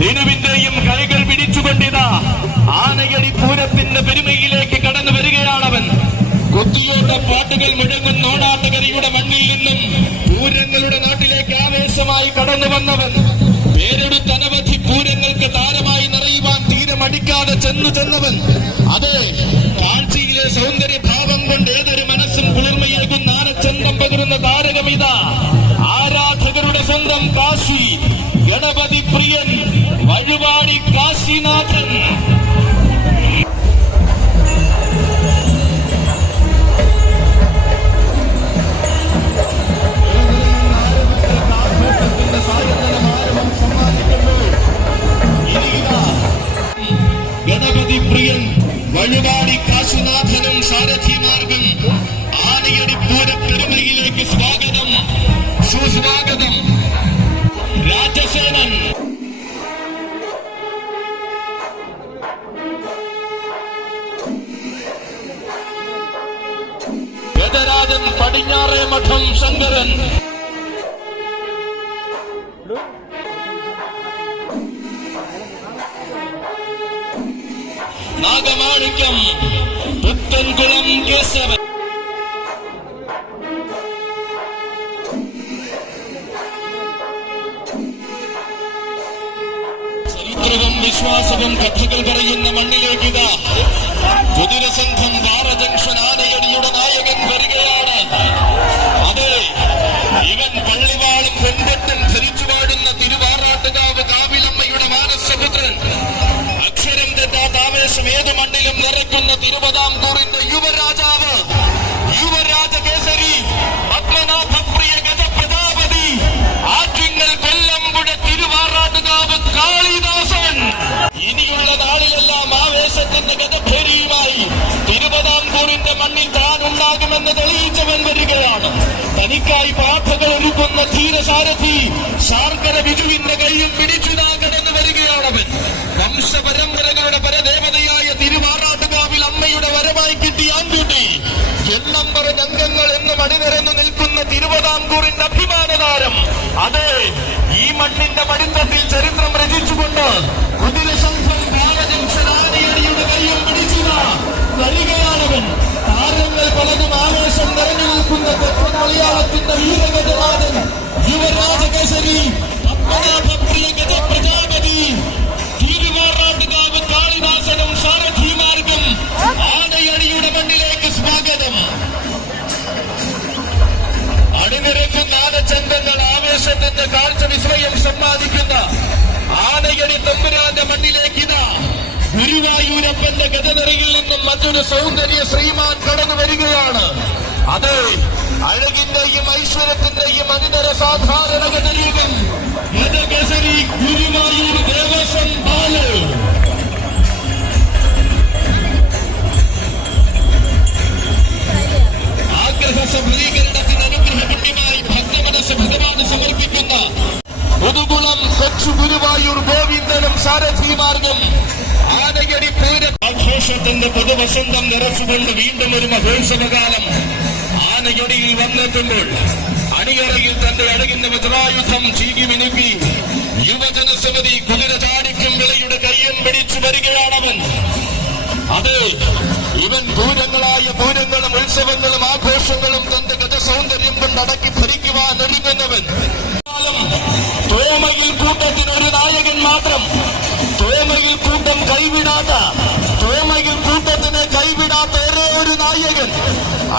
ദിനുവിന്റെയും കൈകൾ പിടിച്ചുകൊണ്ടിതാ ആനയടി പൂരത്തിന്റെ പെരുമയിലേക്ക് കടന്നു വരികയാണവൻ. കൊത്തിയോട്ട പാട്ടുകൾ മുഴങ്ങുന്ന ഓണാട്ടുകരയുടെ മണ്ണിൽ നിന്നും പൂരങ്ങളുടെ നാട്ടിലേക്ക് ആവേശമായി കടന്നു വന്നവൻ. പേരെടുത്ത അനവധി പൂരങ്ങൾക്ക് താരമായി നിറയുവാൻ തീരെ മടിക്കാതെ ചെന്നവൻ. അതെ, കാഴ്ചയിലെ സൗന്ദര്യഭാവം കൊണ്ട് ഏതൊരു മനസ്സും കുളിർമയേകുന്ന ആനച്ചന്തം പകരുന്ന താരകമിത ആരാധകരുടെ സ്വന്തം കാശി ഗണപതി പ്രിയൻ വഴുവാടി കാശിനാഥൻ. ഗണപതി പ്രിയൻ വഴുവാടി കാശിനാഥനും സാരഥി മാർഗം ആനയടി പൂരപ്പെരുമയിലേക്ക് സ്വാഗതം, സുസ്വാഗതം. രാജസേനൻ ഗജരാജൻ പടിഞ്ഞാറേ മഠം ശങ്കരൻ നാഗമാണിക്യം പുത്തൻകുളം കേശവൻ ചരിത്രവും വിശ്വാസവും കഥകൾ പറയുന്ന മണ്ണിലേക്കിതാ കുതിരസംഘം പാറ ജംഗ്ഷൻ ആനയടിയുടെ നായകൻ വരികയാണ്. അതെ, ഇവൻ പള്ളിവാളും പെൺകെട്ടും ധരിച്ചു പാടുന്ന തിരുവാറാട്ടുകാവ് കാവിലമ്മയുടെ മാനസപുത്രൻ. അക്ഷരം തെറ്റാത്ത ആവേശം ഏത് മണ്ണിലും നിറയ്ക്കുന്ന തിരുവിതാംകൂറിന്റെ യുവരാജാവ്, യുവരാജകേസരി പത്മനാഭപ്രിയ ഗജപ്രജാപതി ആറ്റിങ്ങൽ കൊല്ലംപുഴ തിരുവാറാട്ടുകാവ് കാളിദാസൻ. ഇനിയുള്ള നാളിലെല്ലാം ആവേശത്തിന്റെ ഗജഭേരിയുമായി തിരുവിതാംകൂറിന്റെ മണ്ണിൽ താൻ ഉണ്ടാകുമെന്ന് തെളിയിച്ചവൻ വരികയാണ്. തനിക്കായി പാഠകൾ ഒരുക്കുന്ന ധീരസാരഥി ശാർക്കര ബിജുവിന്റെ കൈയും പിടിച്ചുതാ കടന്നു വരികയാണവൻ. വംശപരമ്പരകളുടെ പരദേവതയായ തിരുവാറാട്ടുകാവിൽ അമ്മയുടെ വരവായി കിട്ടിയ ആൺകുട്ടി, എണ്ണം പറഞ്ഞ അംഗങ്ങൾ എന്നും അണിനിരന്നു നിൽക്കുന്ന തിരുവിതാംകൂറിന്റെ അഭിമാനതാരം. അതെ, ഈ മണ്ണിന്റെ മടിത്തട്ടിൽ ചരിത്രം രചിച്ചുകൊണ്ട് കുതിരസംഘം ജംഗ്ഷൻ ആനയടിയുടെ കൈയും പിടിച്ചുക വരികയാണവൻ. താരങ്ങൾ പലതും ആവേശം നിറഞ്ഞു നിൽക്കുന്ന തെക്കൻ മലയാളത്തിന്റെ വീരഗജനാഥൻ യുവരാജകേസരി പത്മനാഭപ്രിയ ഗജപ്രജാപതി തിരുവാറാട്ടുകാവ് കാളിദാസനും സാരഥിമാർക്കും ആനയടിയുടെ മണ്ണിലേക്ക് സ്വാഗതം. അണിനിരക്കുന്ന ആനച്ചന്തങ്ങൾ ആവേശത്തിന്റെ കാഴ്ച വിസ്മയം സമ്മാനിക്കുന്ന ആനയടി തമ്പുരാന്റെ മണ്ണിലേക്കിതാ ഗുരുവായൂരപ്പന്റെ ഗജനിറയിൽ നിന്നും മറ്റൊരു സൗന്ദര്യ ശ്രീമാൻ കടന്നു വരികയാണ്. അതെ, അഴകിന്റെയും ഐശ്വര്യത്തിന്റെയും അനിതര സാധാരണ ഗജരൂപം ഗജകേസരി ഗുരുവായൂർ ദേവസ്വം ബാല്. ആഗ്രഹ സഫലീകരണത്തിന് അനുഗ്രഹപുണ്യമായി ഭക്തമനസ് ഭഗവാന് സമർപ്പിക്കുന്ന പുതുകുളം കൊച്ചു ഗുരുവായൂർ ഗോവിന്ദനും സാരഥിമാർഗം ആനയടി പൂര ആഘോഷത്തിന്റെ പുതുവസന്തം നിറച്ചുകൊണ്ട് വീണ്ടും ഒരു മഹോത്സവകാലം ആനയടിയിൽ വന്നെത്തുമ്പോൾ അണിയറയിൽ തന്റെ അടങ്ങുന്ന വജ്രായുധം ചീകി മിനുക്കി യുവജനസമിതി കുതിര ചാടിക്കും വിളയുടെ കയ്യും പിടിച്ചു വരികയാണവൻ. അതെ, ഇവൻ പൂരങ്ങളായ പൂരങ്ങളും ഉത്സവങ്ങളും ആഘോഷങ്ങളും തന്റെ ഗജസൗന്ദര്യം കൊണ്ട് അടക്കി ഭരിക്കുവാൻ ഒരുങ്ങുന്നവൻ. തോമയിൽ കൂട്ടത്തിനൊരു നായകൻ മാത്രം, തോമയിൽ കൂട്ടം കൈവിടാത്ത, തോമയിൽ കൂട്ടത്തിനെ കൈവിടാത്ത ഒരേ ഒരു നായകൻ,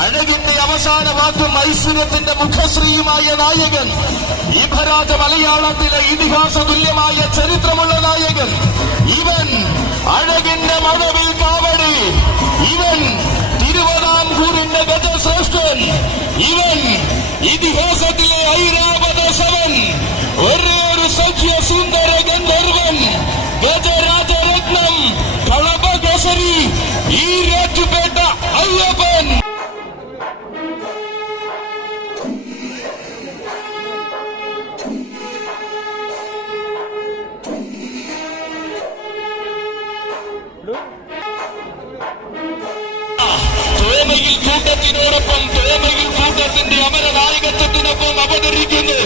അഴകിന്റെ അവസാന വാക്കും ഐശ്വര്യത്തിന്റെ മുഖശ്രീയുമായ നായകൻ, ഇഭരാജ മലയാളത്തിലെ ഇതിഹാസ തുല്യമായ ചരിത്രമുള്ള നായകൻ. ഇവൻ അഴകിന്റെ മഴവിൽ കാവടി, ഇവൻ തിരുവിതാംകൂറിന്റെ ഗജശ്രേഷ്ഠൻ, ഇവൻ ഇതിഹാസത്തിലെ ഐരാവതസവൻ, ഒരേ ഒരു സഖ്യ സുന്ദര ഗന്ധർവൻ, ഗജരാജരത്നം കളഭകേസരി ഈ രാജുപേട്ട അയ്യപ്പൻ. തോമയിൽ കൂട്ടത്തിനോടൊപ്പം തോമയിൽ കൂട്ടത്തിന്റെ അമരനായകത്വത്തിനൊപ്പം അവതരിക്കുന്നു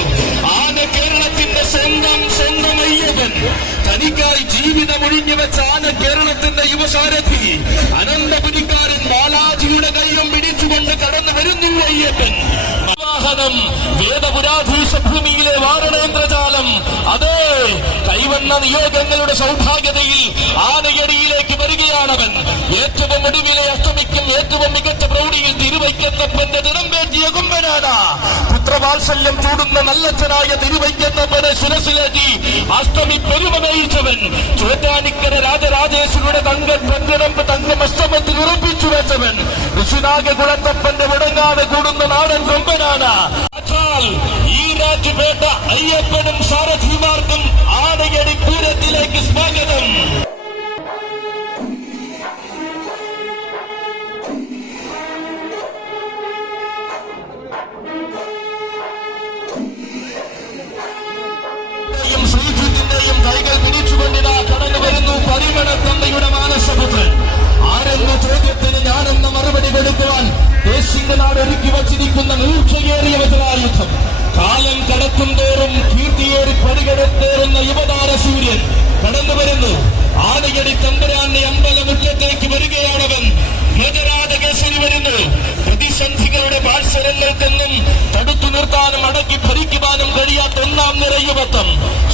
ആന കേരളത്തിന്റെ സ്വന്തം അയ്യപ്പൻ. തനിക്കായി ജീവിതം ഒഴിഞ്ഞുവെച്ച ആന കേരളത്തിന്റെ യുവസാരഥി അനന്തപുരിക്കാരൻ ബാലാജിയുടെ കൈയും പിടിച്ചുകൊണ്ട് കടന്നു വരുന്നു അയ്യപ്പൻ. വാഹനം വേദപുരാധീശ ഭൂമിയിലെ വാരണേന്ദ്രജാലം. അതേ, കൈവണ്ണ നിയോഗങ്ങളുടെ സൗഭാഗ്യതയിൽ ആനയടിയിലേക്ക് വരികയാണവൻ. ഏറ്റവും ഒടുവിലെ അഷ്ടമിക്കും ഏറ്റവും മികച്ച പ്രൗഢിയിൽ തിരുവൈക്കത്തപ്പന്റെ ദിനംപേറ്റിയ കുമ്പനാണ്. പുത്രവാത്സല്യം ചൂടുന്ന നല്ലച്ഛനായ തിരുവൈക്കത്തപ്പനെ ശിരസിലേറ്റി അഷ്ടമി പെരുമ നയിച്ചവൻ. ചോറ്റാനിക്കര രാജരാജേശ്വരിയുടെ തങ്കമസ്തമത്തിൽ ഉറപ്പിച്ചു വെച്ചവൻ. ഋഷിനാഗകുളത്തപ്പന്റെ മുടങ്ങാതെ കൂടുന്ന നാടൻ കൊമ്പനാണ്. ഈ രാജ്യപേട്ട അയ്യപ്പനും സാരഥിമാർക്കും ആനയടി പൂരത്തിലേക്ക് സ്വാഗതം. ശ്രീജിത്തിന്റെയും കൈകൾ പിടിച്ചുകൊണ്ടിതാ കടന്നു വരുന്നു പരിമളത്തന്തയുടെ മാനസപുത്രൻ. ആരെന്ന ചോദ്യത്തിന് ഞാനെന്ന മറുപടി കൊടുക്കുവാൻ ദേശിംഗനാട് ഒരുക്കി വച്ചിരിക്കുന്ന മൂർച്ചയേറിയ വജ്രായുധം. കാലം കടക്കും തോറും കീർത്തിയേറി പടികടത്തേറുന്ന യുവതാര സൂര്യൻ കടന്നു വരുന്നു. ആനയടി തമ്പുരാന്റെ അമ്പലമുറ്റത്തേക്ക് വരികയാണവൻ. ഗജരാജകേസരി വരുന്നു. പ്രതിസന്ധികളുടെ പാഴ്സരങ്ങൾക്കെന്നും തടുത്തു നിർത്താനും അടക്കി ഭരിക്കുവാനും കഴിയാത്ത ഒന്നാം നിര യുവത്വം.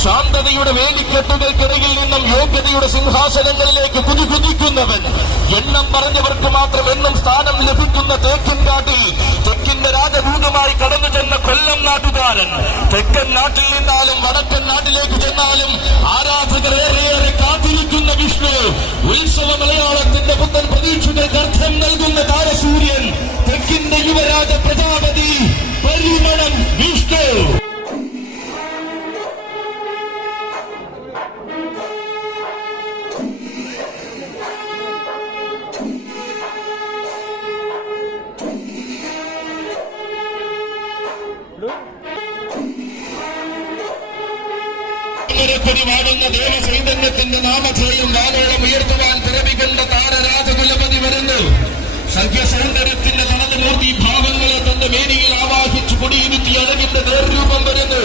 ശാന്തതയുടെ വേലിക്കെട്ടുകൾക്കിടയിൽ നിന്നും യോഗ്യതയുടെ സിംഹാസനങ്ങളിലേക്ക് കുതിക്കുന്നവൻ. എണ്ണം പറഞ്ഞവർക്ക് മാത്രം എന്നും സ്ഥാനം ലഭിക്കുന്ന തേക്കിൻകാട്ടിൽ തെക്കിന്റെ രാജഭൂതമായി കടന്നു ചെന്ന കൊല്ലം നാട്ടുകാരൻ. തെക്കൻ നാട്ടിൽ നിന്നാലും വടക്കൻ നാട്ടിലേക്ക് ചെന്നാലും ആരാധകർ ഏറെയേറെ കാത്തിരിക്കുന്ന വിഷ്ണു. ഉത്സവ മലയാളത്തിന്റെ പുത്തൻ പ്രതീക്ഷകൾക്ക് അർത്ഥം നൽകുന്ന താരസൂര്യൻ. തെക്കിന്റെ യുവരാജ പ്രജാപതി പരിമളം വിഷ്ണു. ാടുന്ന ദേവചൈതന്യത്തിന്റെ നാമധേയം വാനോളം ഉയർത്തുവാൻ പിറവികണ്ട താരരാജകുലപതി വരുന്നു. സഖ്യസൗന്ദര്യത്തിന്റെ തനതുമൂർത്തി ഭാവങ്ങളെ തന്റെ വേദിയിൽ ആവാഹിച്ചു കൊടിയിരുത്തി അഴകിന്റെ നേർരൂപം വരുന്നു.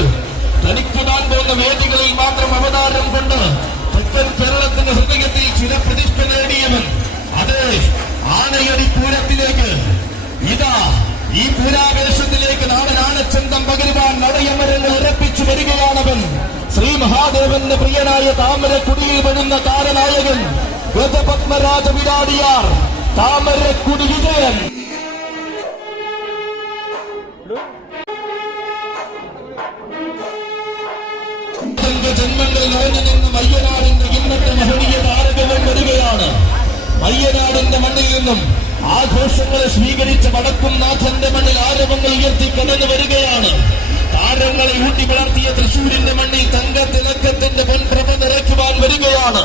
തനിക്കുതാൻ പോകുന്ന വേദികളിൽ മാത്രം അവതാരം കൊണ്ട് തെക്കൻ കേരളത്തിന്റെ ഹൃദയത്തിൽ ചില പ്രതിഷ്ഠ നേടിയവൻ. അതെ, ആനയടി പൂരത്തിലേക്ക് ഇതാ ഈ പൂരാവേശത്തിലേക്ക് നാടൻ ആനച്ചന്തം പകരുവാൻ നടയമരങ്ങൾ ഉറപ്പിച്ചു വരികയാണവൻ. ശ്രീ മഹാദേവന്റെ പ്രിയനായ താമരക്കുടിയിൽ വരുന്ന താരനായകൻ ഗജപത്മരാജ വിരാടിയാർ താമരക്കുടി വിജയൻ. ജന്മങ്ങൾ നിറഞ്ഞു നിന്നും അയ്യനാടിന്റെ ഇന്നത്തെ മഹനീയ താരകവും വരികയാണ്. അയ്യനാടിന്റെ മണ്ണിൽ നിന്നും ആഘോഷങ്ങളെ സ്വീകരിച്ച വടക്കും നാഥന്റെ മണ്ണിൽ ആരവങ്ങൾ ഉയർത്തി കടന്നു വരികയാണ്. താരങ്ങളെ ഊട്ടി വളർത്തിയ തൃശൂരിന്റെ മണ്ണിൽ തങ്കത്തിലക്കത്തിന്റെ പൊൻപ്രഭ നിറയ്ക്കുവാൻ വരികയാണ്.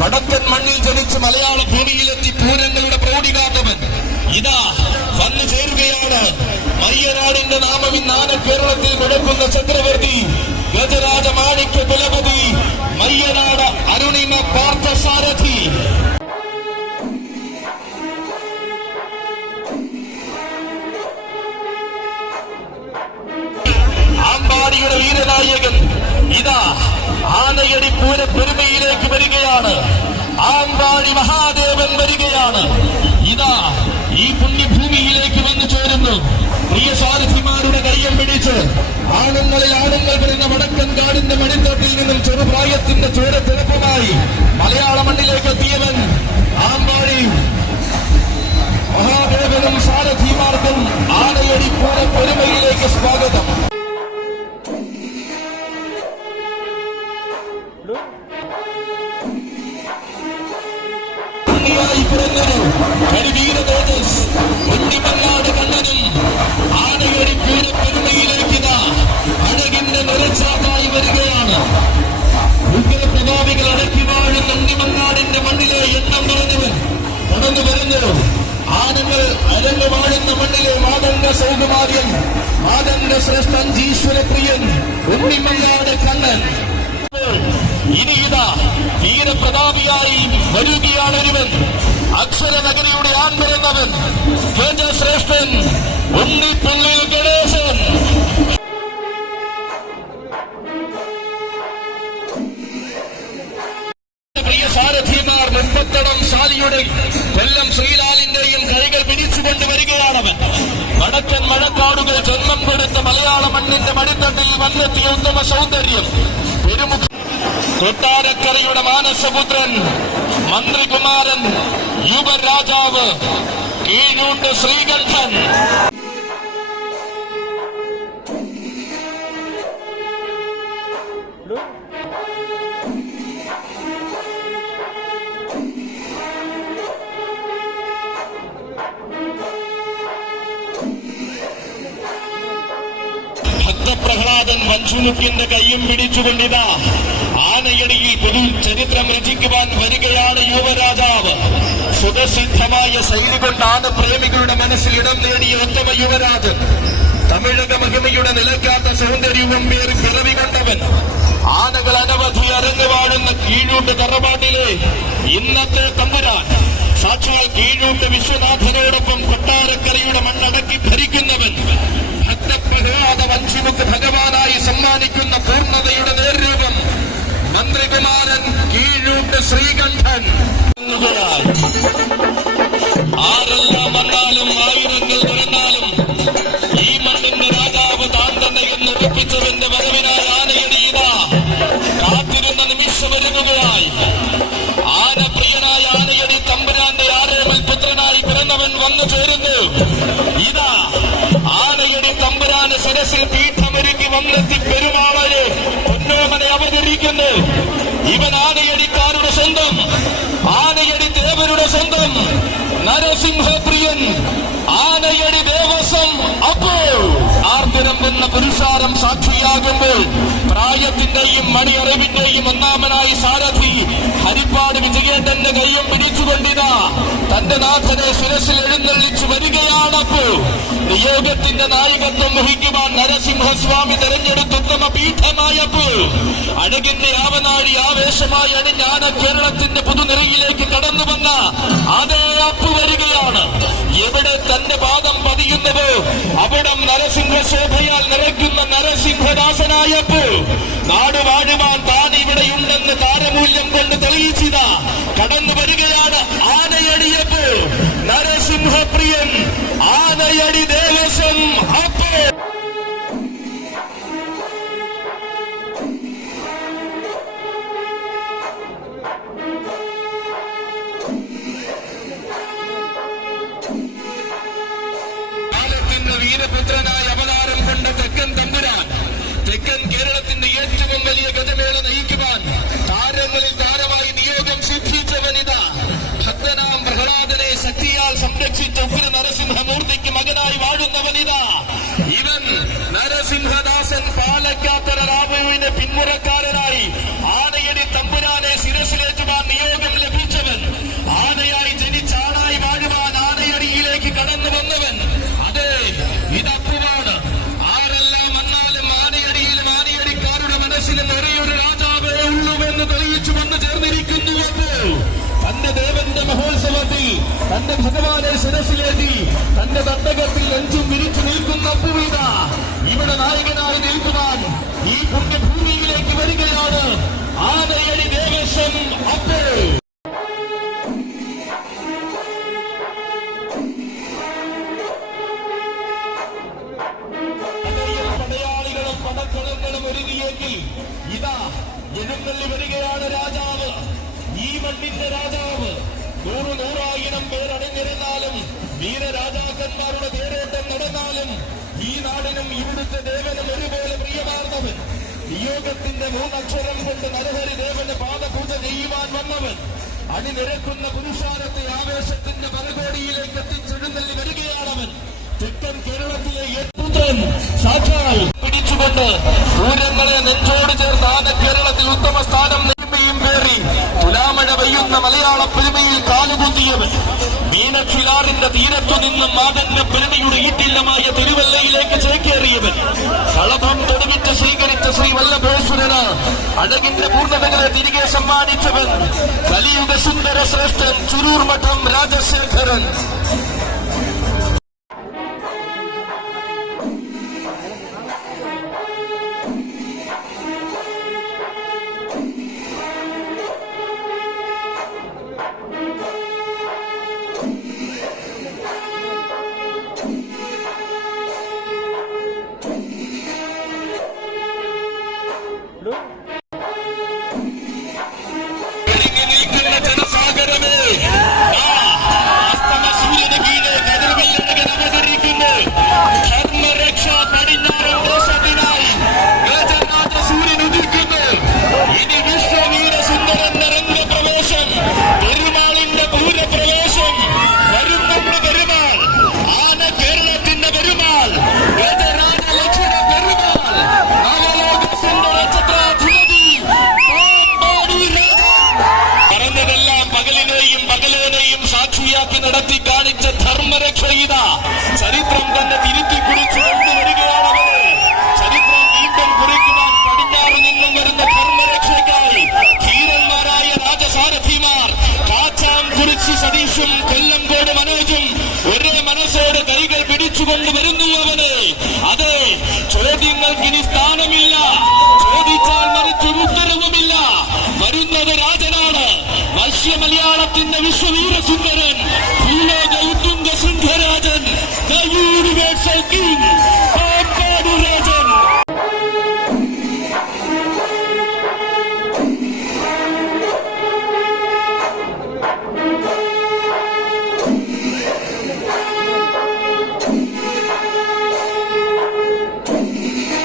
വടക്കൻ മണ്ണിൽ ജനിച്ച് മലയാള ഭൂമിയിലെത്തി പൂരങ്ങളുടെ പ്രൗഢികാത്തവൻ ഇതാ വന്നു ചേരുകയാണ്. മയ്യനാടിന്റെ നാമം ഇന്നാന കേരളത്തിൽ മുടക്കുന്ന ചക്രവർത്തി ഗജരാജ മാണിക്യ കുലപതി മയ്യനാട് അരുണിമ പാർത്ഥസാരഥി. ആമ്പാടിയുടെ വീരനായകൻ ഇതാ ആനയടി പൂര പെരുമയിലേക്ക് വരികയാണ്. ആമ്പാടി മഹാദേവൻ വരികയാണ്. ഇതാ ഈ പുണ്യഭൂമിയിലേക്ക് വന്നു ചേരുന്നു. പ്രിയ സാരഥിമാരുടെ കയ്യം പിടിച്ച് ആണുങ്ങളിൽ ആണുങ്ങൾ വരുന്ന വടക്കൻ കാടിന്റെ മണിത്തോട്ടിൽ നിന്നും ചെറുപ്രായത്തിന്റെ ചോരത്തിളപ്പമായി മലയാള മണ്ണിലേക്ക് എത്തിയവൻ ആമ്പാടി മഹാദേവനും സാരഥിമാർക്കും ആനയടി പൂര പെരുമയിലേക്ക് സ്വാഗതം. ഉണ്ണിമങ്ങാട് കണ്ണനും ആനയടി പൂര പെരുമയിലേക്ക് അഴകിന്റെ നിറച്ചാതായി വരികയാണ്. ഉഗ്രപ്രഭാവികൾ അടക്കി വാഴുന്ന ഉണ്ണിമങ്ങാടിന്റെ മണ്ണിലെ എണ്ണം പറഞ്ഞവൻ കടന്നു വരുന്നു. ആനകൾ അരങ്ങു വാഴുന്ന മണ്ണിലെ മാതംഗ സൗകുമാര്യൻ മാതംഗ ശ്രേഷ്ഠൻ ജീശ്വരപ്രിയൻ ഉണ്ണിമങ്ങാട് കണ്ണൻ. ഇനി ഇതാ വീരപ്രതാപിയായി വരികയാണ് ഒരുവൻ. അക്ഷരനഗരിയുടെ ആൺപിറന്നവൻ ശ്രേഷ്ഠൻ ഉണ്ണിപ്പിള്ളി ഗണേശൻ. പ്രിയ സാരഥിമാർ മുപ്പത്തടം ശാലിയുടെ കൊല്ലം ശ്രീലാലിന്റെയും കൈകൾ പിടിച്ചുകൊണ്ട് വരികയാണവൻ. വടക്കൻ മഴക്കാടുകൾ ജന്മം കൊടുത്ത മലയാള മണ്ണിന്റെ മടിത്തട്ടിൽ വന്നെത്തിയ ഉത്തമ സൗന്ദര്യം പെരുമുഖ കൊട്ടാരക്കരയുടെ മാനസപുത്രൻ മന്ത്രികുമാരൻ യുവരാജാവ് കീഴൂട്ട് ശ്രീകണ്ഠൻ. ഭക്തപ്രഹ്ലാദൻ വഞ്ചുമുക്കിന്റെ കയ്യും പിടിച്ചുകൊണ്ടിതാ ആനയടിയിൽ പുതു ചരിത്രം രചിക്കുവാൻ വരികയാണ് യുവരാജാവ്. സുഖസിദ്ധമായ ശൈലി കൊണ്ട് ആനപ്രേമികളുടെ മനസ്സിൽ ഇടം നേടിയ ഉത്തമ യുവരാജൻ. തമിഴക മഹിമയുടെ നിലയ്ക്കാത്ത സൗന്ദര്യവും പേറി പിറവി കൊണ്ടവൻ. ആനകൾ അനവധി അരങ്ങുവാഴുന്ന കീഴൂട്ട് തറവാട്ടിലെ ഇന്നത്തെ തമ്പുരാൻ. സാക്ഷാൽ കീഴൂട്ട് വിശ്വനാഥനോടൊപ്പം കൊട്ടാരക്കരയുടെ മണ്ണടക്കി ഭരിക്കുന്നവൻ. ഭക്തപ്രഹ്ലാദ വഞ്ചിമുക്ക് ഭഗവാനായി സമ്മാനിക്കുന്ന പൂർണ്ണതയുടെ നേർരൂപം മന്ത്രികുമാരൻ കീഴൂട്ട് ശ്രീകണ്ഠൻ. ആരെല്ലാം വന്നാലും ആയിരങ്ങൾ തുറന്നാലും ഈ മണ്ണിന്റെ രാജാവ് താൻ തന്നെ എന്ന് ഉറപ്പിച്ചവന്റെ വരവിനായി ആനയടിയതാ കാത്തിരുന്ന നിമിഷം ഒരുങ്ങുകയായി. ആനപ്രിയനായ ആനയടി തമ്പുരാന്റെ ആരോമൽ പുത്രനായി പിറന്നവൻ വന്നു ചേരുന്നു. ഇതാ ആനയടി തമ്പുരാന് സരസിൽ പീഠമൊരുക്കി വന്നെത്തി പെരുമാളയെ പൊന്നോമനെ അവതരിക്കുന്നു. ഇവൻ ആനയടിക്കാരുടെ സ്വന്തം, ആനയടി ദേവരുടെ സ്വന്തം നരസിംഹപ്രിയൻ ആനയടി ദേവസ്വം. അപ്പോൾ ആർത്തിരമ്പുന്ന പുരുഷാരം സാക്ഷിയാകുമ്പോൾ പ്രായത്തിന്റെയും മണിയറിവിന്റെയും ഒന്നാമനായി സാരഥി ഹരിപ്പാട് വിജയേട്ടന്റെ കയ്യും പിടിച്ചുകൊണ്ടിതാ തന്റെ നാഥനെ ശിരസിൽ എഴുന്നള്ളിച്ചു വരികയാണപ്പോൾ നിയോഗത്തിന്റെ നായകത്വം വഹിക്കുവാൻ നരസിംഹസ്വാമി തെരഞ്ഞെടുത്ത ഉത്തമ പീഠമായപ്പോൾ അഴകിന്റെ ആവനാഴി ആവേശമായി അണിഞ്ഞാന കേരളത്തിന്റെ പുതുനിരയിലേക്ക് കടന്നു വന്ന അതേ അപ്പു വരികയാണ്. എവിടെ തന്റെ പാദം പതിയുന്നതോ അവിടം നരസിംഹശോഭയാൽ നിറയ്ക്കുന്ന നരസിംഹദാസനായപ്പോ നാട് വാഴുവാൻ താൻ ഇവിടെയുണ്ടെന്ന് താരമൂല്യം കൊണ്ട് തെളിയിച്ചിതാ കടന്നു വരികയാണ് ആനയടിയപ്പോ നരസിംഹപ്രിയൻ ആനയടി ദേവസ്വം. അപ്പോ വീരപുത്രനായ അവതാരം കൊണ്ട് തെക്കൻ തമ്പുരാൻ തെക്കൻ കേരളത്തിന്റെ ഏറ്റവും വലിയ ഗജമേള നയിക്കുവാൻ താരങ്ങളിൽ താരമായി നിയോഗം സിദ്ധിച്ചവനിതാ ഭക്തനാം പ്രഹ്ലാദനെ ശക്തിയാൽ സംരക്ഷിച്ച ഉഗ്ര നരസിംഹമൂർത്തിക്ക് മകനായി വാഴുന്നവനിതാ ഇവൻ നരസിംഹദാസൻ. പാലക്കാത്തര റാവുവിന്റെ പിന്മുറക്കാരനായി ആനയടി തമ്പുരാനെ ശിരസിലേറ്റുവാൻ നിയോഗം ലഭിച്ചവൻ. ആനയായി ജനിച്ചാണായി വാഴുവാൻ ആനയടിയിലേക്ക് കടന്നു വന്നവൻ. അതെ, ഇതപ്പുവാണ്. ആരെല്ലാം വന്നാലും ആനയടിയിലും ആനയടിക്കാരുടെ മനസ്സിലും ഒരേയൊരു രാജാവേ ഉള്ളുവെന്ന് തെളിയിച്ചു വന്നു ചേർന്നിരിക്കുന്നു. അപ്പോൾ തന്റെ ദേവന്റെ മഹോത്സവത്തിൽ തന്റെ ഭഗവാനെ ശിരസിലേറ്റി തന്റെ തട്ടകത്തിൽ നെഞ്ചും വിരിച്ചു നിൽക്കുന്ന അപ്പുവീത ഇവിടെ നായകനായി നിൽക്കുവാൻ ഈ പുണ്യഭൂമിയിലേക്ക് വരികയാണ് ആനയടി ദേവസ്വം. അപ്പോൾ പടയാളികളും പടക്കളങ്ങളും ഒരുങ്ങിയെങ്കിൽ ഇതാ എഴുന്നള്ളി വരികയാണ് രാജാവ്, ഈ മണ്ണിന്റെ രാജാവ്. നൂറായിരം പേർ അണിഞ്ഞിരുന്നാലും വീരരാജാക്കന്മാരുടെ തേരോട്ടം നടന്നാലും ഈ നാടിനും ഇവിടുത്തെ ദേവനും ഒരുപോലെ പ്രിയമാർന്നവൻ. നിയോഗത്തിന്റെ മൂന്നക്ഷരം കൊണ്ട് നരഹരി ദേവന് പാദപൂജ ചെയ്യുവാൻ വന്നവൻ. അണിനിരക്കുന്ന പുരുഷാരത്തെ ആവേശത്തിന്റെ പരകോടിയിലേക്ക് എത്തിച്ചെഴുന്നള്ളി വരികയാണവൻ. തെക്കൻ കേരളത്തിലെ പുത്രൻ സാക്ഷാൽ പിടിച്ചുകൊണ്ട് പൂരങ്ങളെ നെഞ്ചോട് ചേർന്ന് ആന കേരളത്തിൽ ഉത്തമ സ്ഥാനം നേടിയും പേറി തുലാമഴ പെയ്യുന്ന മലയാള പെരുമയിൽ കാലുകുത്തിയവൻ. മീനച്ചിലാറിന്റെ തീരത്തു നിന്നും മാതന്ന പ്രേമിയുടെ ഈട്ടില്ലമായ തിരുവല്ലയിലേക്ക് ചേക്കേറിയവൻ, കളഭം തൊടുവിറ്റ് സ്വീകരിച്ച ശ്രീ വല്ലഭേശ്വരന് അഴകിന്റെ പൂർണ്ണതകളെ തിരികെ സമ്മാനിച്ചവൻ, കലിയുഗ സുന്ദര ശ്രേഷ്ഠൻ ചുരൂർ മഠം രാജശേഖരൻ. നടത്തി കാണിച്ച ധർമ്മരക്ഷയിത ചരിത്രം തന്നെ തിരുത്തി കുറിച്ചു കൊണ്ടുവരികയാണ്. ചരിത്രം വീണ്ടും കുറിക്കുവാൻ പടിഞ്ഞാറ് നിന്നും വരുന്ന ധർമ്മരക്ഷയ്ക്കായി ധീരന്മാരായ രാജസാരഥിമാർ കാച്ചാം കുറിച്ച് സതീഷും കൊല്ലംകോട് മനോജും ഒരേ മനസ്സോട് കൈകൾ പിടിച്ചുകൊണ്ട് വരുന്നു അവന്. അതെ, ചോദ്യങ്ങൾക്കിനി സ്ഥാനമില്ല, ചോദിച്ചാൽ മറിച്ചൊരു ഉത്തരവുമില്ല. വരുന്നത് രാജനാണ്, വശ്യ മലയാളത്തിന്റെ വിശ്വവീരസുന്ദരൻ, ഭൂലോക ഉത്തുംഗ സിംഹരാജൻ, the universal king, Pampady Rajan.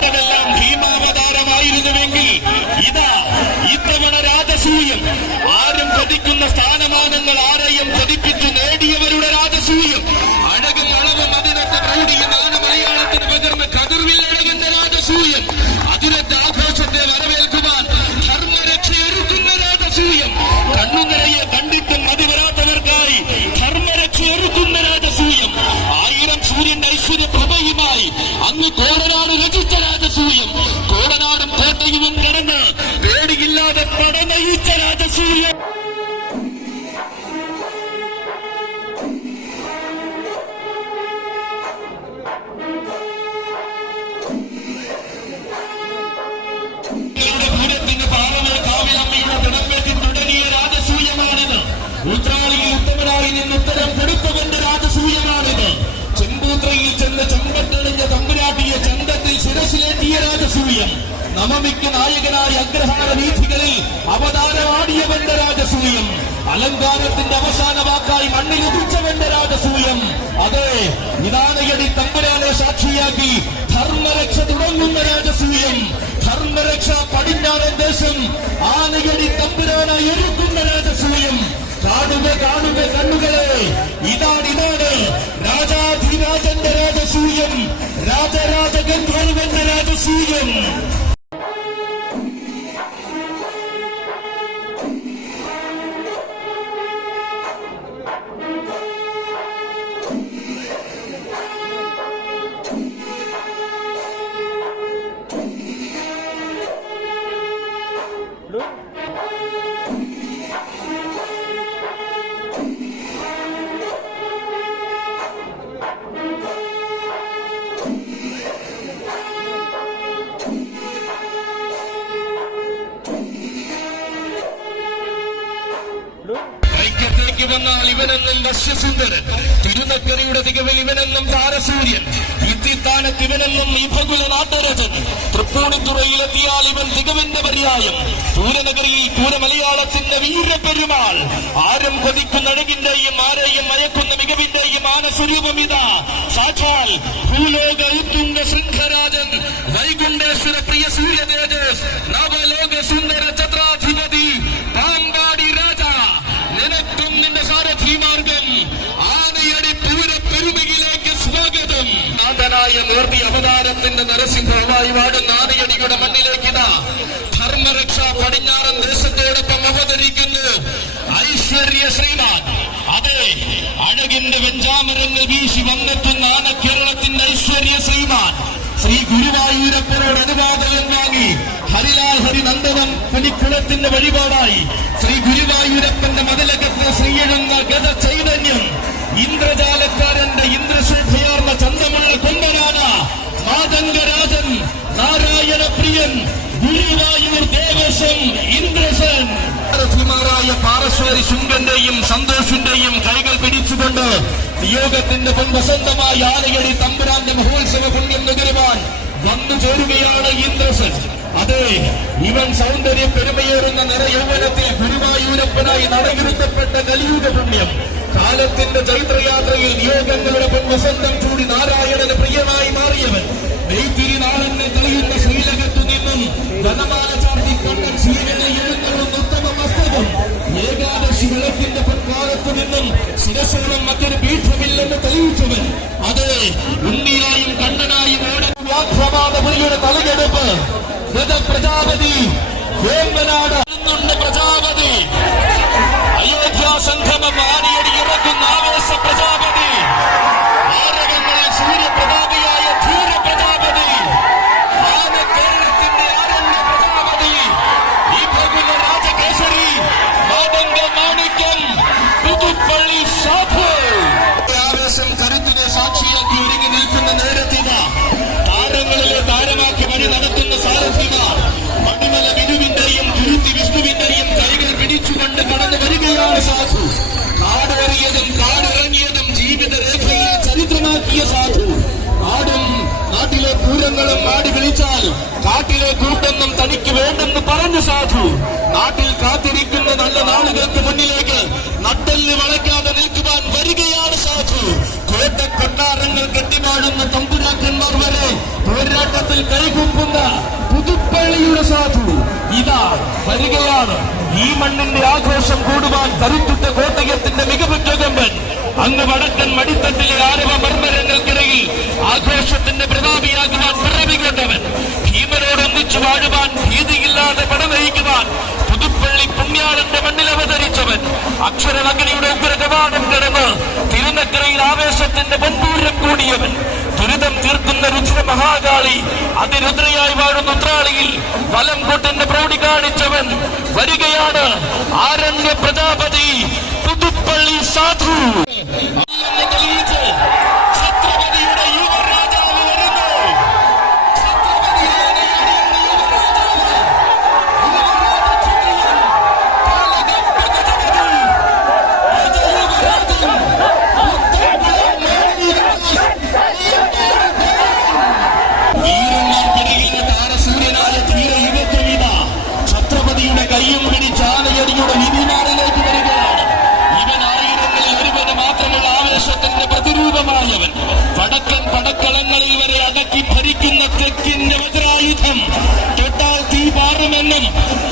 ഇതെല്ലാം ഭീമാവതാരമായിരുന്നുവെങ്കിൽ ഇതാ ഇത്തവണ രാജസൂയം. ആരും കൊതിക്കുന്ന സ്ഥാനമാനങ്ങൾ ആരെയും കൊതിപ്പിച്ചു നേടിയവരുടെ രാജസൂയം. അഴകും അളവും അതിനൊക്കെ പ്രൗഢിയും ആണ് മലയാളത്തിന് പകർന്ന കതിർവില്ലഴകിന്റെ രാജസൂയം. അതിനൊക്കെ ആഘോഷത്തെ വരവേൽക്കുവാൻ ധർമ്മരക്ഷയൊരുക്കുന്ന രാജസൂയം. കണ്ണുനിറയെ കണ്ടിട്ടും മതി വരാത്തവർക്കായി ധർമ്മരക്ഷയൊരുക്കുന്ന രാജസൂയം. 1000 സൂര്യന്റെ ഐശ്വര്യപ്രഭയുമായി അങ്ങ് കോടനാട് രചിച്ച രാജസൂയം. കോടനാടും കോട്ടയും കടന്ന് പേടിയില്ലാതെ പടനയിച്ച രാജസൂയം. പൂരത്തിന് പാറമൽ കാവിലമ്മയുടെ തിടമ്പേറ്റിൽ തുടങ്ങിയ രാജസൂയമാണിത്. ഉത്രാളിയിൽ ഉത്തമനായി നിന്ന് ഉത്തരം കൊടുത്തവന്റെ രാജസൂയമാണിത്. ചെമ്പൂത്രയിൽ ചെന്ന് ചെമ്പട്ടെറിഞ്ഞ തമ്പുരാട്ടിയെ ചന്തത്തിൽ ശിരസിലേറ്റിയ രാജസൂയം. നവമിക്ക് നായകനായ അഗ്രഹാര വീഥികളിൽ അവതാരമാടിയവന്റെ രാജസൂയം. അലങ്കാരത്തിന്റെ അവസാന വാക്കായി മണ്ണിലുദിച്ചവന്റെ രാജസൂയം. അതെ, ഇതാനയടി തമ്പുരാനെ സാക്ഷിയാക്കി ധർമ്മരക്ഷ തുടങ്ങുന്ന രാജസൂയം. ധർമ്മരക്ഷ പടിഞ്ഞാറൻ ദേശം ആനയടി തമ്പുരാനായി ഒരുക്കുന്ന രാജസൂയം. കാണുക കാണുക കണ്ണുകളെ, ഇതാണ് രാജാധിരാജന്റെ രാജസൂയം, രാജരാജ ഗന്ധർവന്റെ രാജസൂയം. ഐക്യത്തേക്ക് വന്നാൽ ഇവനെന്നും വശ്യസുന്ദരൻ, തിരുനക്കരയുടെ തികവിൽ ഇവനെന്നും താരസൂര്യൻ, ഇത്തിത്താനത്ത് ഇവനെന്നും ഇഭകുല നാട്ടരജൻ, തൃപ്പൂണിത്തുറയിലെത്തിയാൽ ഇവൻ തികവിന്റെ പര്യായം, പൂരനഗരിയിൽ പൂരമലയാളത്തിന്റെ വീരപ്പെരുമാൾ, ആരും കൊതിക്കുന്ന അഴകിന്റെയും ആരെയും മയക്കുന്ന മികവിന്റെയും ആനസ്വരൂപം ഇതാ സാക്ഷാൽ ഭൂലോക ഉത്തുംഗ ശൃംഖരാജൻ, വൈകുണ്ഠേശ്വര പ്രിയ സൂര്യതേജസ്, നവലോക സുന്ദര ഛത്രാധിപതി, പാമ്പാടി രാജ, നിനക്കും നിന്റെ സാരഥി മാർഗം ആനയടി പൂരപ്പെരുമയിലേക്ക് സ്വാഗതം. നാഥനായ മൂർത്തി അവതാരത്തിന്റെ നരസിംഹമായി വാടുന്ന ആനയടിയുടെ മണ്ണിലേക്കിതാ ധർമ്മരക്ഷ പടിഞ്ഞാറൻ ദേശത്തോടൊപ്പം അവതരിക്കുന്നു ഐശ്വര്യ ശ്രീമാൻ. അതെ, അഴകിന്റെ വെഞ്ചാമരങ്ങൾ വീശി വന്നെത്തുന്ന കേരളത്തിന്റെ ഐശ്വര്യ ശ്രീമാൻ ശ്രീ ഗുരുവായൂരപ്പനോട് അനുവാദം വാങ്ങി ഹരിലാൽ ഹരിനന്ദനം പണിക്കുളത്തിന്റെ വഴിപാടായി ശ്രീ ഗുരുവായൂരപ്പന്റെ മതിലകത്ത് ശ്രീയെഴുന്ന ഗത ചൈതന്യം ഇന്ദ്രജാലക്കാരന്റെ ഇന്ദ്രശോഭയാർന്ന ചന്തമുള്ള കൊമ്പനാന മാതംഗരാജൻ നാരായണപ്രിയൻ ഗുരുവായൂർ ദേവസ്വം ഇന്ദ്രസൻ ായ പാറശ്ശേരി ശുങ്കന്റെയും സന്തോഷിന്റെയും കൈകൾ പിടിച്ചുകൊണ്ട് നിയോഗത്തിന്റെ പൊൻവസന്തമായ ആലയടി തമ്പുരാന്റെ മഹോത്സവ പുണ്യം നുകരുവാൻ വന്നു ചേരുകയാണ് ഇന്ദ്രസൻ. അതെ, ഇവൻ സൗന്ദര്യ പെരുമയേറുന്ന നിറയൗവനത്തിൽ ഗുരുവായൂരപ്പനായി നടയിരുത്തപ്പെട്ട കലിയുഗ പുണ്യം കാലത്തിന്റെ ചൈത്രയാത്രയിൽ നിയോഗങ്ങളുടെ പൊൻവസന്തം ചൂടി നാരായണന് പ്രിയമായി മാറിയവൻ നെയ്ത്തിരി നാളെന്ന് തെളിയുന്ന ശ്രീലകത്തു നിന്നും വനമാല ചാർത്തി കണ്ണൻ ശ്രീകനെ എഴുന്നള്ളുന്ന ഉത്തമ മസ്തകം ഏകാദശി വിളക്കിന്റെ പൊൻകാലത്തു നിന്നും ശിരസോളം മറ്റൊരു പീഠമില്ലെന്ന് തെളിയിച്ചവൻ. അതെ, ഉണ്ണിയായും കണ്ണനായും വ്യാഘ്രമാതപുരിയുടെ തലയെടുപ്പ് പ്രജാപതി വേമ്പനാട് പ്രജാപതി അയോധ്യ സംഗമം ആടിയടി ഇറക്കുന്ന ആവേശ പ്രജാപതി ആരകങ്ങളിൽ സൂര്യപ്രതാപിയായ ധീര പ്രജാപതി ആന കേരളത്തിന്റെ ആരണ്യ പ്രജാപതി ഈ ഭഗുല രാജകേസരി മാതംഗ മാണിക്യം പുതുപ്പള്ളി സാധു ആവേശം കരുത്തിനെ സാക്ഷിയാക്കി ഒരുങ്ങി നിൽക്കുന്ന നേരത്തിന താരങ്ങളിലെ താരമാക്കി വഴി നടത്തുന്ന സാരഥിമാർ മണിമല വിനുവിന്റെയും തിരുത്തി വിഷ്ണുവിന്റെയും കൈകൾ പിടിച്ചുകൊണ്ട് കടന്നു വരികയാണ് സാധു. കാടേറിയതും കാടിറങ്ങിയതും ജീവിത രേഖയിലെ ചരിത്രമാക്കിയ സാധു. നാടും നാട്ടിലെ പൂരങ്ങളും ആടി വിളിച്ചാൽ കാട്ടിലെ കൂട്ടൊന്നും തനിക്ക് വേണ്ടെന്ന് പറഞ്ഞു സാധു. നാട്ടിൽ കാത്തിരിക്കുന്ന നല്ല നാളുകൾക്ക് മുന്നിലേക്ക് നട്ടെല്ല് വളയ്ക്കാതെ നിൽക്കുവാൻ വരികയാണ് സാധു. കോട്ടക്കൊട്ടാരങ്ങൾ കെട്ടിമാടുന്ന തമ്പുരാക്കന്മാർ വരെ പോരാട്ടത്തിൽ കൈകൂപ്പുന്ന പുതുപ്പള്ളിയുടെ സാധു ഇതാ വരികയാണ്. ഈ മണ്ണിന്റെ ആഘോഷം കൂടുവാൻ കരുത്തുറ്റ കോട്ടയത്തിന്റെ മികവുറ്റ കൊമ്പൻ അങ്ങ് വടക്കൻ മടിത്തട്ടിലെ ആരവ മർമ്മരങ്ങൾക്കിടയിൽ ആഘോഷത്തിന്റെ പ്രതാപിയാകുവാൻ പിറവികൊണ്ടവൻ ഭീമനോടൊന്നിച്ചു വാഴുവാൻ ഭീതിയില്ലാതെ പടനയിക്കുവാൻ പുതുപ്പള്ളി പുണ്യാളന്റെ മണ്ണിൽ അവതരിച്ചവൻ അക്ഷരനഗരിയുടെ ഉഗ്രകവാടം കടന്ന് തിരുനക്കരയിൽ ആവേശത്തിന്റെ പൊൻപൂരം കൂടിയവൻ ദുരിതം തീർക്കുന്ന രുദ്ര മഹാകാളി അതിരുദ്രയായി വാഴുന്ന ഉത്രാളിയിൽ വലം കൊട്ടിന്റെ പ്രൗഢി കാണിച്ചവൻ വരികയാണ് ആരണ്യ പ്രജാപതി പുതുപ്പള്ളി സാധു. ഛത്രപതിയുടെ യുവരാജാവ് വരുന്നു. താരസൂര്യനായ ധീര യുവത്വമിത ഛത്രപതിയുടെ കയ്യും പിടിച്ച് ആനയടിയുടെ വിധിനാളിലേക്ക് വരികയാണ്. ഇവൻ ആയിരങ്ങളിൽ ഒരുവന് മാത്രമുള്ള ആവേശത്തിന്റെ പ്രതിരൂപമായവൻ വടക്കൻ പടക്കളങ്ങളിൽ വരെ അടക്കി ഭരിക്കുന്ന തെക്കിന്റെ വജ്രായുധം തൊട്ടാൽ തീ പാറുമെന്നും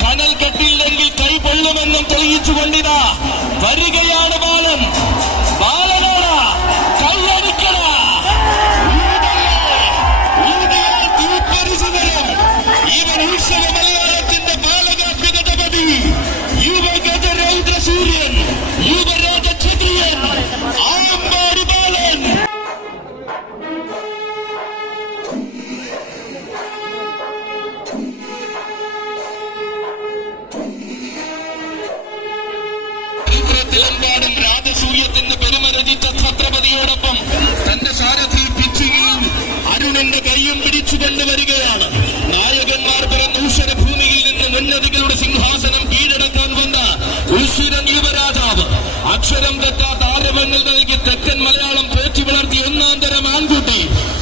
കനൽ കെട്ടില്ലെങ്കിൽ കൈ പൊള്ളുമെന്നും തെളിയിച്ചുകൊണ്ടിതാ വരികയാണ് ബാലൻ. ബാലനാണ് കൈയടിക്കണ ഇവൻ ഉത്സവ മലയാളത്തിന്റെ ബാലകാഭ്യഗതപതി യുവഗജ രൗദ്രസൂര്യൻ യുവരാജ ക്ഷത്രിയൻ ആമ്പാടി ബാലൻ. ചരിത്രത്തിലെമ്പാടും രാജസൂയത്തിന്റെ പെരുമ രചിച്ച ഛത്രപതിയോടൊപ്പം തന്റെ സാരഥി പിച്ചുകയും അരുണിന്റെ കയ്യും പിടിച്ചുകൊണ്ട് വരികയാണ്. നായകന്മാർ പിറന്ന ഊഷരഭൂമിയിൽ നിന്ന് ഉന്നതികളുടെ സിംഹാസനം കീഴടക്കാൻ വന്ന ഉൽസുരൻ യുവരാജാവ് അക്ഷരം തെറ്റാത്ത ആരവങ്ങൾ നൽകി തെക്കൻ മലയാളം പോറ്റി വളർത്തിയ ഒന്നാന്തരം ആൺകുട്ടി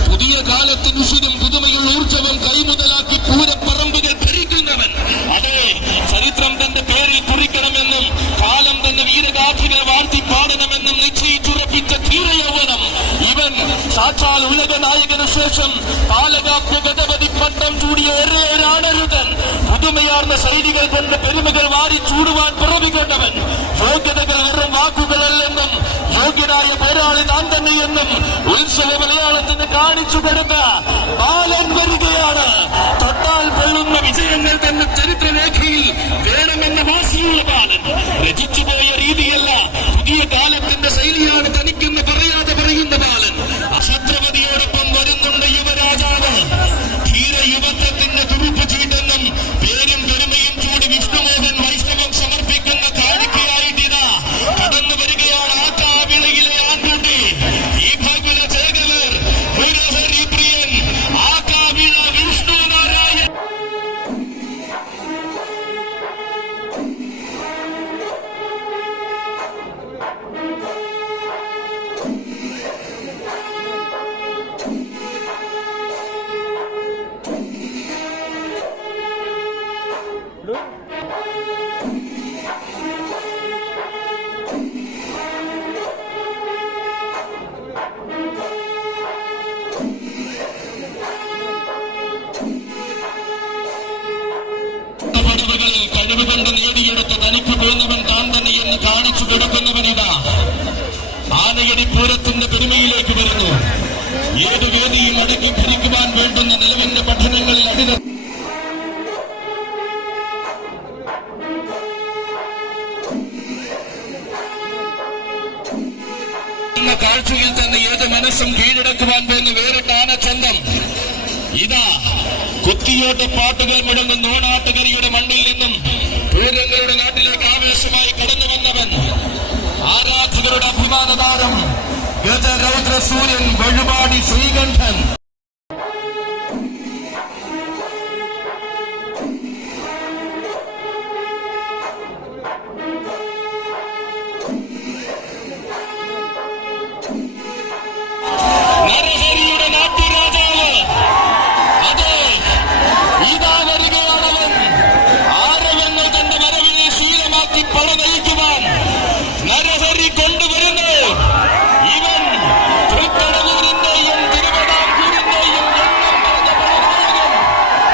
പുതിയ കാലത്ത് ഉഷിരും പുതുമയുള്ള ഊർജവും കൈമുതലാക്കി പൂരപ്പറമ്പുകൾ ഭരിക്കുന്നവൻ. അതെ, ചരിത്രം തന്റെ പേരിൽ കുറിക്കണമെന്നും കാലം തന്റെ വീരഗാഥകളെ വാഴ്ത്തി പാടണമെന്നും നിശ്ചയിച്ചുറപ്പിച്ച ധീരയൗവനം ഇവൻ. സാക്ഷാൽ ഉലക നായകനു ശേഷം പാലകാഭ്യഗതപതി പട്ടം ചൂടിയ ഒരേ ഒരാണരുതൻ പുതുമയാർന്ന ശൈലികൾ കൊണ്ട് പെരുമകൾ വാരി ചൂടുവാൻ പിറവികൊണ്ടവൻ. യോഗ്യതകൾ വെറും വാക്കുകളല്ലെന്നും യോഗ്യനായ പോരാളി താൻ തന്നെയെന്നും ഉത്സവ മലയാളത്തിന് കാണിച്ചു കൊടുത്ത ബാലൻ വരികയാണ്. തൊട്ടാൽ പൊള്ളുന്ന വിജയങ്ങൾ തന്നെ ചരിത്രരേഖയിൽ വേണമെന്ന വാശിയുള്ള ബാലൻ. രചിച്ചുപോയ രീതിയല്ല, പുതിയ കാലത്തിന്റെ ശൈലിയാണ് തനിക്ക് കൊണ്ട് നേടിയെടുത്ത് തനിക്ക് പോന്നവൻ താൻ തന്നെ എന്ന് കാണിച്ചു കൊടുക്കുന്നവനിതാ ആനയടി പൂരത്തിന്റെ പെരുമയിലേക്ക് വരുന്നു. ഏത് വേദിയും അടക്കി ഭരിക്കുവാൻ വേണ്ടുന്ന നിലവിന്റെ പഠനങ്ങളിൽ അടിത കാഴ്ചയിൽ തന്നെ ഏത് മനസ്സും കീഴടക്കുവാൻ പോകുന്ന വേറിട്ട ആനച്ചന്തം ഇതാ കുത്തിയോട്ട് പാട്ടുകൾ മുടങ്ങുന്ന ഓണാട്ടുകരിയുടെ മണ്ണിൽ നിന്നും പൂരങ്ങളുടെ നാട്ടിലേക്ക് ആവേശമായി കടന്നു വന്നവൻ ആരാധകരുടെ അഭിമാന താരം ഗജരൗദ്ര സൂര്യൻ വഴുപാടി ശ്രീകണ്ഠൻ. നരഹരിയുടെ നാട്ടുരാജാവ് അതെ ഇതാ വരികയാണവൻ. ആരവങ്ങൾ തന്റെ വരവിനെ ശീലമാക്കി പട നയിക്കുവാൻ നരഹരി കൊണ്ടുവരുന്നു. ഇവൻ തൃക്കടവൂരിന്റെയും തിരുവിതാംകൂറിന്റെയും എണ്ണം പറഞ്ഞ പടനായകൻ.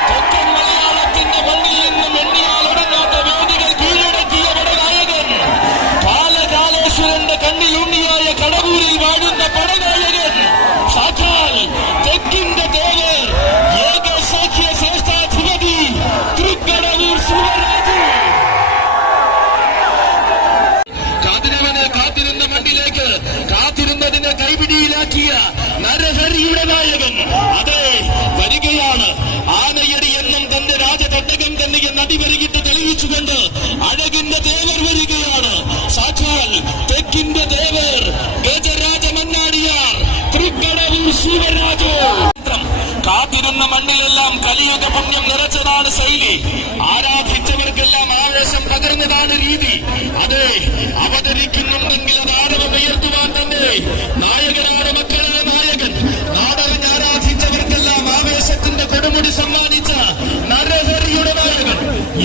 തെക്കൻ മലയാളത്തിന്റെ മണ്ണിൽ നിന്നും എണ്ണിയാൽ ഒടുങ്ങാത്ത വേദികൾ കീഴടക്കിയ പടനായകൻ. കാലകാലേശ്വരന്റെ കണ്ണിലുണ്ണിയായ കടവൂരിൽ വാഴുന്ന പടനായകൻ. സാക്ഷാൽ തെക്കിന്റെ ദേവർ ഏകസാഖ്യ ശ്രേഷ്ഠാധിപതി തൃക്കടവൂർ ശിവരാജു. കാത്തിരുവനെ കാത്തിരുന്ന മണ്ണിലേക്ക് കാത്തിരുന്നതിനെ കൈപിടിയിലാക്കിയ നരഹരിയുടെ നായകൻ അതെ വരികയാണ്. ആനയടി എന്നും തന്റെ രാജതട്ടകം തന്നെ നടിവരികിട്ട് തെളിയിച്ചുകൊണ്ട് അഴകിന്റെ ദേവർ വരികയാണ്. സാക്ഷാൽ തെക്കിന്റെ ദേവർ ഗജരാജ മന്നാടിയാർ തൃക്കടവൂർ ശിവരാജു. കാത്തിരുന്ന മണ്ണിലെല്ലാം കലിയുഗ പുണ്യം നിറച്ചതാണ് ശൈലി. ആരാധിച്ചവർക്കെല്ലാം ആവേശം പകർന്നതാണ് രീതി. അതെ അവതരിക്കുന്നുണ്ടെങ്കിൽ അത് ആരവമുയർത്തുവാൻ തന്നെ നായകനാണ് മക്കളെ നായകൻ. നാടറിഞ്ഞ് ആരാധിച്ചവർക്കെല്ലാം ആവേശത്തിന്റെ കൊടുമുടി സമ്മാനിച്ച നരഹരിയുടെ നായകൻ.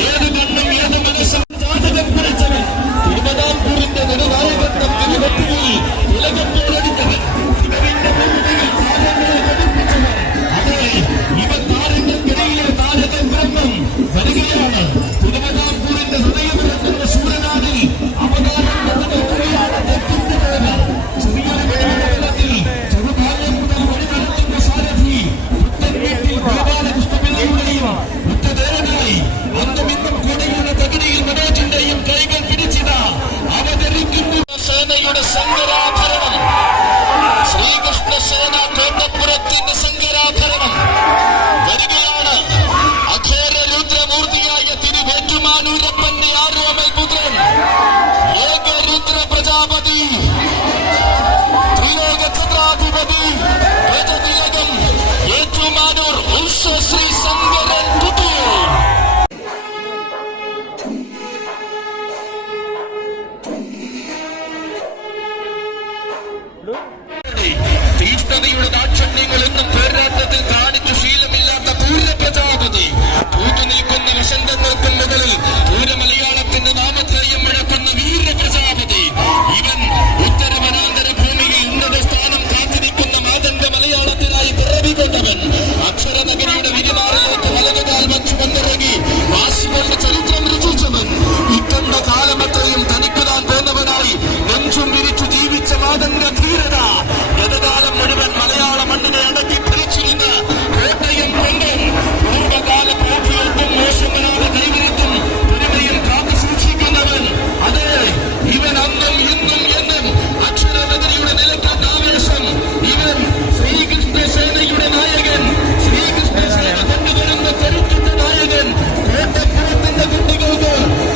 ഏത് കണ്ണും ഏത് മനസ്സും ജാതകം കുറിച്ചവൻ. തിരുവിതാംകൂറിന്റെ നെടുനായകത്വം തിരുവത്തിയിൽ തിലകപ്പോലടിച്ചവൻ. തികവിന്റെ ഭൂമിയിൽ താരങ്ങളെ ഘടിപ്പിച്ചവൻ. അതെ ഇവൻ താരങ്ങൾക്കിടയിലെ താരകൻ ബ്രഹ്മം വരികയാണ്. തിരുവിതാംകൂറിന്റെ ഹൃദയമിറങ്ങുന്ന ശൂരനാടിൽ അവതാരം കൊണ്ടുവരികയാണ് തെക്കിന്റെ ദേവൻ. ചെറിയൊരു വെളിമണ്ഡലത്തിൽ ചെറുബാല്യം മുതൽ വഴി നടത്തുന്ന സാരഥി പുത്തൻ വീട്ടിൽ ഗോപാലകൃഷ്ണപിള്ളയുടെയും ഉറ്റദേവനായി അന്നും ഇന്നും കൂടെയുള്ള തകിടിയിൽ മനോജിന്റെയും കൈകൾ പിടിച്ചിതാ അവതരിക്കുന്നു സേനയുടെ ശങ്കരാഭരണം. ശ്രീകൃഷ്ണ സേന കോട്ടപ്പുറത്തിന്റെ ശങ്കരാഭരണം വരികയാണ്. അഘോര രുദ്രമൂർത്തിയായ തിരുവേറ്റുമാനൂരപ്പന്റെ ആരോമൽ പുത്രൻ ഏകരുദ്ര പ്രജാപതി ത്രിലോക ഛത്രാധിപതി ഗജതിലകം ഏറ്റുമാനൂർ ഉഷശ്രീ ശങ്കരൻ കുട്ടി. തീഷ്ണതയുടെ ദാക്ഷണ്യങ്ങൾ എന്നും പോരാട്ടത്തിൽ കാണിച്ചു ശീലമില്ലാത്ത പൂര പ്രജാപതി. പൂത്തു നിൽക്കുന്ന വസന്തങ്ങൾക്കും മുകളിൽ പൂര മലയാളത്തിന്റെ നാമധേയം മുഴക്കുന്ന വീര പ്രജാപതി. ഇവൻ ഉത്തര വനാന്തര ഭൂമിയിൽ ഉന്നത സ്ഥാനം കാത്തിരിക്കുന്ന മാതന്റെ മലയാളത്തിനായി പിറവി കൊണ്ടവൻ. അക്ഷരനഗരിയുടെ വിരിമാറിലേക്ക് വലതുകാൽ വച്ചു വന്നിറങ്ങി വാശികളുടെ ചരിത്രം രചിച്ചവൻ. ഇക്കണ്ട കാലമത്രയും തനിക്ക് താൻ പോന്നവനായി നെഞ്ചും വിരിച്ചു ജീവിച്ച മാതന്റെ ധീരത. ഗതകാലം മുഴുവൻ മലയാള മണ്ണിനെ അടക്കി ഭരിച്ചിരുന്ന കോട്ടയം കൊണ്ടൻ പൂർവ്വകാല പ്രോഭിയൊട്ടും മോശം വരാതെ കൈവരുത്തും പെരുമയും കാത്തു സൂക്ഷിക്കുന്നവൻ. അതെ ഇവൻ അന്നും ഇന്നും എന്നും അക്ഷരനഗരിയുടെ നിലയ്ക്കുന്ന ആവേശം. ഇവൻ ശ്രീകൃഷ്ണ സേനയുടെ നായകൻ. ശ്രീകൃഷ്ണ സേന കൊണ്ടുവരുന്ന കരുത്തുറ്റ നായകൻ. കോട്ടപ്പുറത്തിന്റെ കുട്ടികൾക്ക്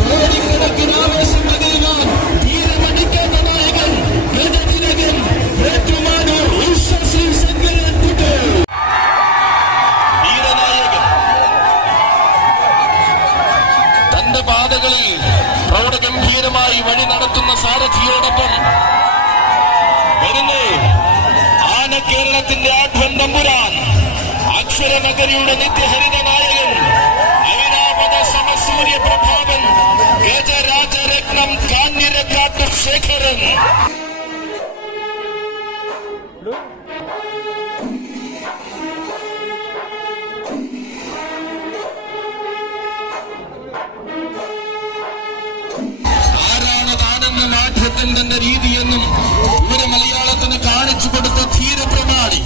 കോടിക്കണക്കിന് ആവേശം പകരുവാൻ തീരമടിക്കാത്ത നായകൻ ഗജതിലകൻ ഏറ്റുമാനൂർ ഉഷശ്രീ ശങ്കരൻ കുട്ടി. വീരനായകൻ തന്റെ പാതകളിൽ പ്രൗഢഗംഭീരമായി വഴി നടത്തുന്ന സാരഥിയോടൊപ്പം വരുന്നു ആനക്കേരളത്തിന്റെ ആഠ്വൻ തമ്പുരാൻ അക്ഷരനഗരിയുടെ നിത്യഹരിത നായകൻ ഐരാവത സമസൂര്യ പ്രഭാവൻ ഗജരാജരത്നം കാഞ്ഞിരക്കാട്ട് ശേഖരൻ. തന്റെ രീതിയെന്നും ഒരു മലയാളത്തിന് കാണിച്ചു കൊടുത്ത ധീരപ്രമാണി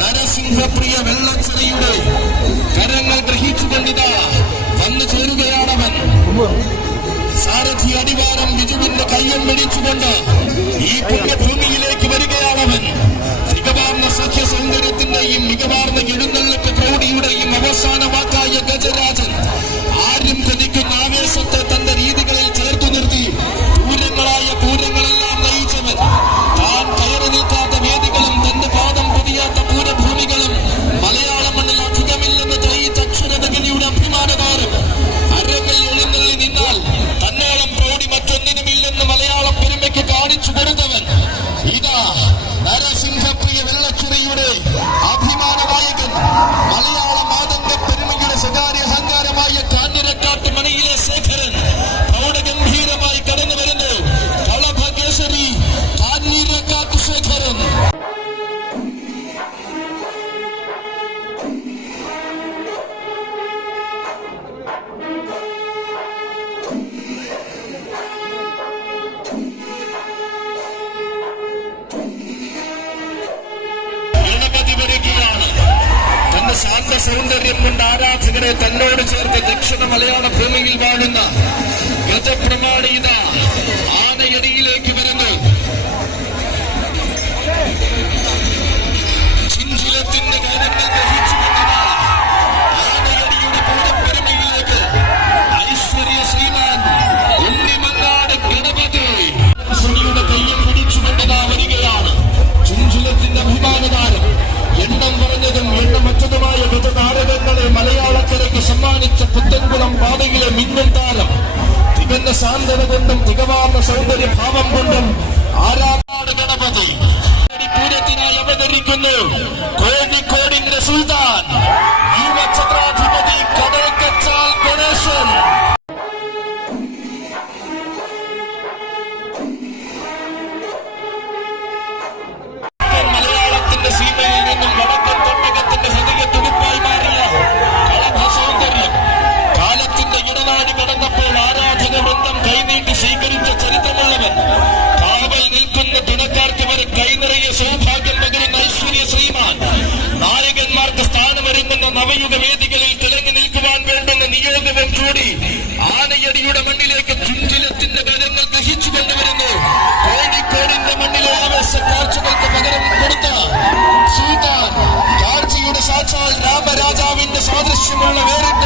നരസിംഹപ്രിയ വെള്ളച്ചിറയുടെ കരങ്ങൾ ഗ്രഹിച്ചുകൊണ്ടിതാ വന്നു ചേരുകയാണവൻ. സാരഥി അടിവാരം ബിജുവിന്റെ കയ്യം പിടിച്ചുകൊണ്ട് ഈ പുണ്യഭൂമിയിലേക്ക് വരികയാണവൻ. മികവാർന്ന സഖ്യ സൗന്ദര്യത്തിന്റെയും മികവാർന്ന എഴുന്നള്ളിപ്പ് പ്രൗഢിയുടെയും അവസാന വാക്കായ ഗജരാജൻ ആരും കൊതിക്കുന്ന ആവേശത്തെ തന്റെ രീതികളിൽ ചേർത്തു നിർത്തി പൂരങ്ങളെല്ലാം നയിച്ചവൻ. താൻ കയറി നിൽക്കാത്ത വേദികളും തന്റെ പാദം പതിയാത്ത പൂരഭൂമികളും മലയാള മണ്ണിൽ അധികമില്ലെന്ന് തെളിയിച്ച അക്ഷരതകനിയുടെ അഭിമാനതാരം. അരങ്ങിൽ എഴുന്നള്ളി നിന്നാൽ തന്നോളം പ്രൗഢി മറ്റൊന്നിനുമില്ലെന്ന് മലയാളം പെരുമയ്ക്ക് കാണിച്ചു കൊടുത്തവൻ. ഇതാ നരസിംഹപ്രിയ വെള്ളച്ചിറയുടെ അഭിമാന നായകൻ, മലയാള മാതംഗ പെരുമയുടെ സ്വകാര്യ അഹങ്കാരമായ കാഞ്ഞിരക്കാട്ട് മനയിലെ ശേഖരൻ പ്രൗഢഗംഭീരമായി കടന്നു വരുന്നു. കളഭകേസരി കാഞ്ഞിരക്കാട്ട് ശേഖരൻ. ശാന്ത സൗന്ദര്യം കൊണ്ട് ആരാധകരെ തന്നോട് ചേർത്ത് ദക്ഷിണ മലയാള ഭൂമിയിൽ വാഴുന്ന ഗജപ്രമാണീത ആനയടിയിലേക്ക് വരുന്നു. ചിഞ്ചിലത്തിന്റെ കാര്യങ്ങൾ ഗ്രഹിച്ചുകൊണ്ടിരുന്ന ആനയടിയുടെ പൂരപ്പെരുമയിലേക്ക് ഐശ്വര്യ ശ്രീമാൻ ഉണ്ണിമങ്ങാട് ഗണപതി സുനിയുടെ കയ്യും പിടിച്ചുകൊണ്ടിതാ വരികയാണ്. ചിഞ്ചിലത്തിന്റെ അഭിമാനതാരം, എണ്ണം പറഞ്ഞതും എണ്ണമറ്റതുമായ ഗജനാടകങ്ങളെ മലയാളക്കരയ്ക്ക് സമ്മാനിച്ച പുത്തൻകുളം പാതയിലെ മിന്നും താരം, തികഞ്ഞ സാന്ത്വന കൊണ്ടും തികവാർന്ന സൗന്ദര്യ ഭാവം കൊണ്ടും ആരാധനാട് ഗണപതി പൂരത്തിനായി അവതരിക്കുന്നു. കോഴിക്കോടിന്റെ സുൽത്താൻ യുവഛത്രാധിപതി കടേക്കച്ചാൽ ഗണേശൻ. മലയാളത്തിന്റെ സീമയിൽ നിന്നും വടക്കൻ തൊണ്ടകത്തിന്റെ ഹൃദയ തുടിപ്പായി മാറിയ കളഭ സൗന്ദര്യം കാലത്തിന്റെ ഇടനാടി കടന്നപ്പോൾ ആരാധക വൃന്ദം കൈനീട്ടി സ്വീകരിച്ച ചരിത്രമുള്ളവൻ. കാവൽ നിൽക്കുന്ന തുണക്കാർക്ക് വരെ കൈനിറയ സൗഭാഗ്യം പകരുന്ന ഐശ്വര്യ ശ്രീമാൻ. നായകന്മാർക്ക് സ്ഥാനമൊരുങ്ങുന്ന നവയുഗ വേദികളിൽ തിളങ്ങി നിൽക്കുവാൻ വേണ്ടുന്ന നിയോഗവും ചൂടി ആനയടിയുടെ മണ്ണിലേക്ക് ചുഞ്ചിലത്തിന്റെ ഗജങ്ങൾ ദഹിച്ചു കൊണ്ടുവരുന്നു. കോഴിക്കോടിന്റെ മണ്ണിലെ ആവേശ കാഴ്ചകൾക്ക് പകരം കൊടുത്ത സുൽത്താൻ, കാഴ്ചയുടെ സാക്ഷാൽ രാമരാജാവിന്റെ സാദൃശ്യമുള്ള വേറിട്ട